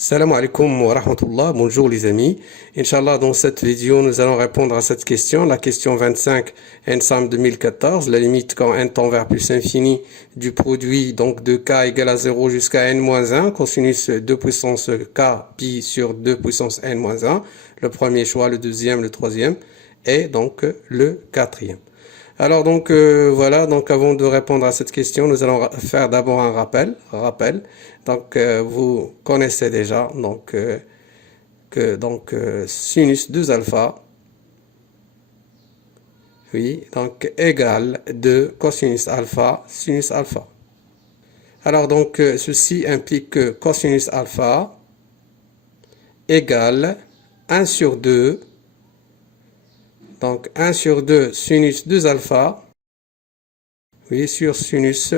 Salam alaikum wa rahmatullah, bonjour les amis. Inch'Allah, dans cette vidéo, nous allons répondre à cette question, la question 25, Ensemble 2014, la limite quand n tend vers plus infini du produit donc de k égale à 0 jusqu'à n-1, cosinus 2 puissance k pi sur 2 puissance n-1, le premier choix, le deuxième, le troisième, et donc le quatrième. Alors donc voilà, donc avant de répondre à cette question, nous allons faire d'abord un rappel. Donc vous connaissez déjà sinus 2 alpha, oui, donc égale 2 cosinus alpha sinus alpha. Alors donc ceci implique que cosinus alpha égale 1 sur 2. Donc 1 sur 2 sinus 2 alpha, oui, sur sinus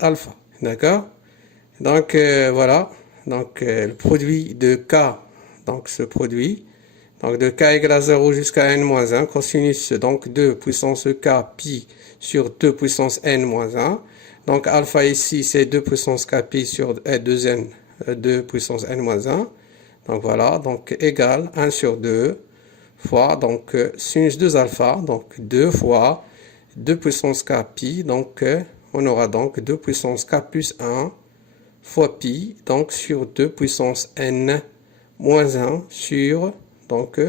alpha. D'accord? Donc voilà, donc le produit de k, donc ce produit, donc de k égale à 0 jusqu'à n-1, cosinus donc 2 puissance k pi sur 2 puissance n-1. Donc alpha ici c'est 2 puissance k pi sur 2n 2 puissance n-1. Donc voilà, donc égale 1 sur 2 fois donc sinus 2 alpha, donc 2 fois 2 puissance k pi, donc on aura donc 2 puissance k plus 1 fois pi, donc sur 2 puissance n moins 1 sur, donc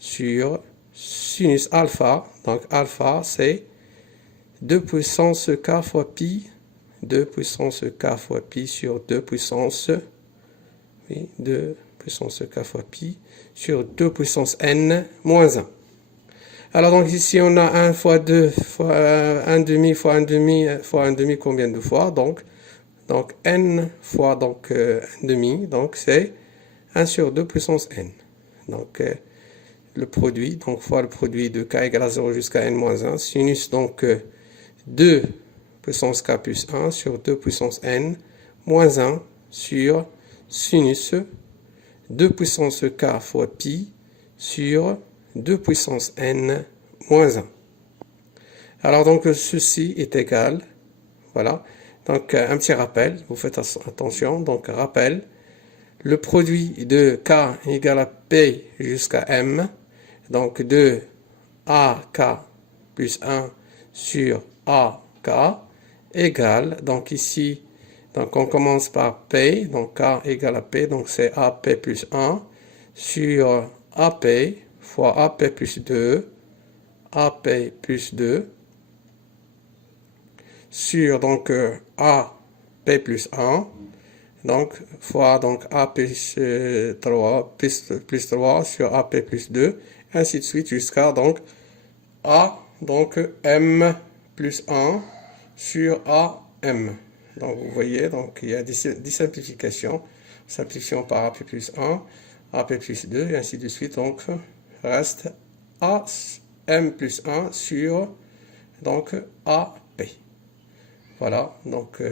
sur sinus alpha, donc alpha c'est 2 puissance k fois pi, 2 puissance k fois pi sur 2 puissance, oui, 2 puissance k fois pi sur 2 puissance n moins 1. Alors donc ici on a 1 fois 2 fois 1 demi fois 1 demi fois 1 demi, combien de fois? Donc n fois donc 1 demi, donc c'est 1 sur 2 puissance n. Donc le produit, donc fois le produit de k égale à 0 jusqu'à n moins 1, sinus donc 2 puissance k plus 1 sur 2 puissance n moins 1 sur sinus 2 puissance k fois pi sur 2 puissance n moins 1. Alors donc ceci est égal, voilà, donc un petit rappel, vous faites attention, donc rappel, le produit de k égale à p jusqu'à m, donc de ak plus 1 sur ak égale, donc ici, donc on commence par p, donc k égale à p, donc c'est ap plus 1 sur ap fois ap plus 2, ap plus 2, sur donc ap plus 1, donc fois donc a plus 3 plus 3 sur ap plus 2, ainsi de suite jusqu'à donc a donc m plus 1 sur am. Donc vous voyez, donc il y a des simplifications, simplifiant par ap plus 1, ap plus 2 et ainsi de suite, donc reste am plus 1 sur donc ap. Voilà, donc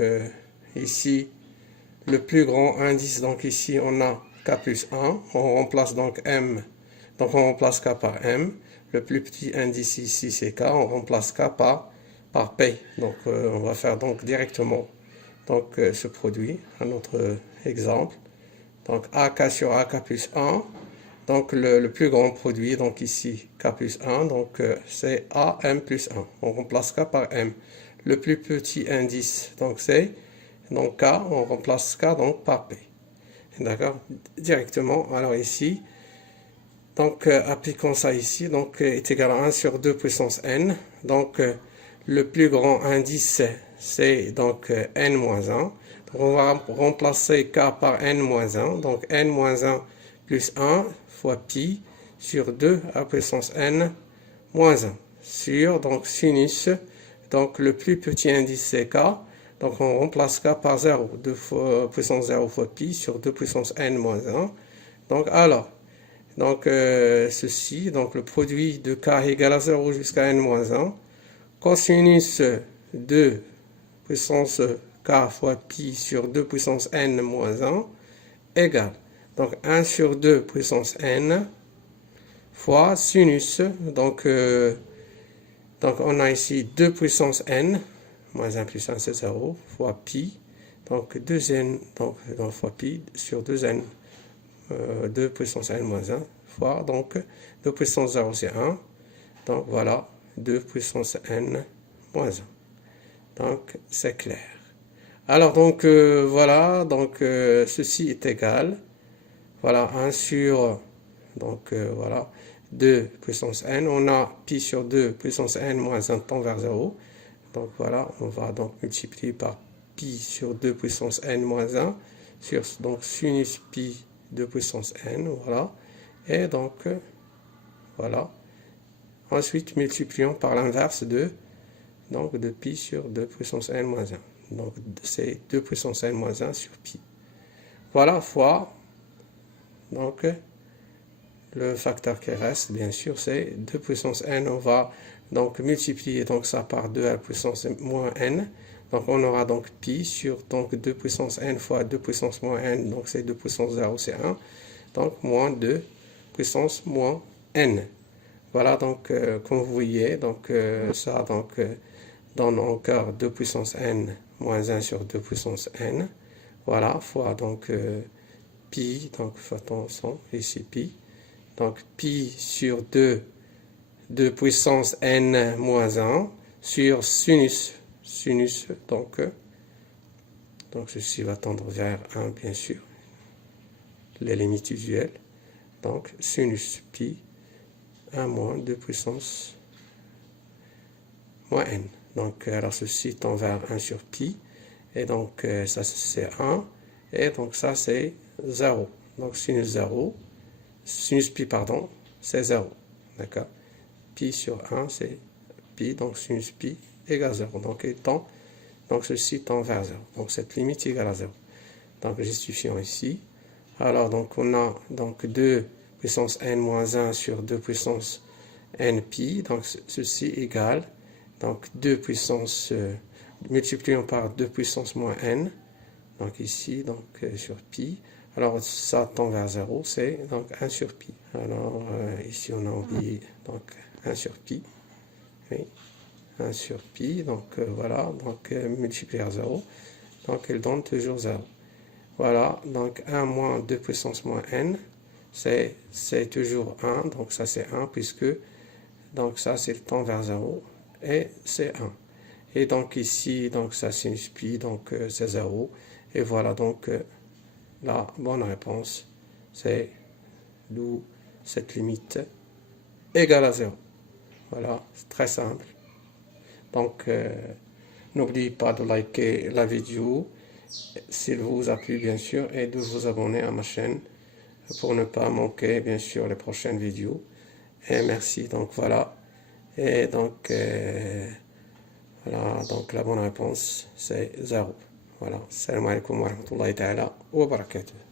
ici le plus grand indice, donc ici on a k plus 1, on remplace donc m, donc on remplace k par m, le plus petit indice ici c'est k, on remplace k par p, donc on va faire donc directement donc ce produit, un autre exemple, donc ak sur ak plus 1, donc le plus grand produit, donc ici k plus 1, donc c'est am plus 1, on remplace k par m, le plus petit indice, donc c'est donc k, on remplace k donc par p. D'accord? Directement, alors ici, donc appliquons ça ici, donc est égal à 1 sur 2 puissance n. Donc le plus grand indice, c'est donc n-1. Donc on va remplacer k par n-1. Donc n-1 plus 1 fois pi sur 2 à puissance n moins 1 sur donc sinus. Donc le plus petit indice c'est k. Donc on remplace k par 0, 2 fois puissance 0 fois pi sur 2 puissance n moins 1. Donc alors, donc ceci, donc le produit de k égale à 0 jusqu'à n moins 1, cosinus 2 puissance k fois pi sur 2 puissance n moins 1 égale, donc 1 sur 2 puissance n fois sinus, donc on a ici 2 puissance n, moins 1 plus 1 c'est 0, fois pi, donc 2n, donc fois pi sur 2n, 2 puissance n moins 1 fois, donc 2 puissance 0 c'est 1, donc voilà, 2 puissance n moins 1. Donc c'est clair. Alors donc voilà, donc ceci est égal, voilà, 1 sur, donc voilà, 2 puissance n, on a pi sur 2 puissance n moins 1 tend vers 0, donc voilà, on va donc multiplier par pi sur 2 puissance n moins 1 sur donc sinus pi 2 puissance n, voilà, et donc voilà, ensuite multiplions par l'inverse de donc de pi sur 2 puissance n moins 1, donc c'est 2 puissance n moins 1 sur pi, voilà, fois donc le facteur qui reste bien sûr c'est 2 puissance n, on va donc multiplier donc ça par 2 à la puissance moins n, donc on aura donc pi sur donc 2 puissance n fois 2 puissance moins n, donc c'est 2 puissance 0 c'est 1, donc moins 2 puissance moins n. Voilà, donc comme vous voyez, donc ça donc donne encore 2 puissance n moins 1 sur 2 puissance n, voilà, fois donc pi, donc attention ici pi, donc pi sur 2 puissance n moins 1 sur sinus, donc ceci va tendre vers 1 bien sûr, les limites usuelles, donc sinus pi 1 moins 2 puissance moins n, donc alors ceci tend vers 1 sur pi, et donc ça c'est 1, et donc ça c'est 0, donc sinus pi pardon, c'est 0, d'accord, pi sur 1 c'est pi, donc sinus pi égale 0, donc étant, donc ceci tend vers 0, donc cette limite égale à 0, donc justifions ici, alors donc on a donc 2 puissance n moins 1 sur 2 puissance n pi, donc ceci égale, donc 2 puissance, multiplions par 2 puissance moins n, donc ici, donc sur pi, alors ça tend vers 0, c'est donc 1 sur pi, alors ici on a oublié, donc 1 sur pi, oui, 1 sur pi, donc voilà, donc multiplié par 0, donc elle donne toujours 0. Voilà, donc 1 moins 2 puissance moins n, c'est toujours 1, donc ça c'est 1, puisque, donc ça c'est le temps vers 0, et c'est 1. Et donc ici, donc ça sinus pi, donc c'est 0, et voilà donc la bonne réponse, c'est d'où cette limite égale à 0. Voilà, c'est très simple. Donc, n'oubliez pas de liker la vidéo, s'il vous a plu bien sûr, et de vous abonner à ma chaîne pour ne pas manquer bien sûr les prochaines vidéos. Et merci, donc voilà. Et donc, voilà, donc la bonne réponse c'est 0. Voilà, salam alaikum wa rahmatullahi ta'ala wa barakatuh.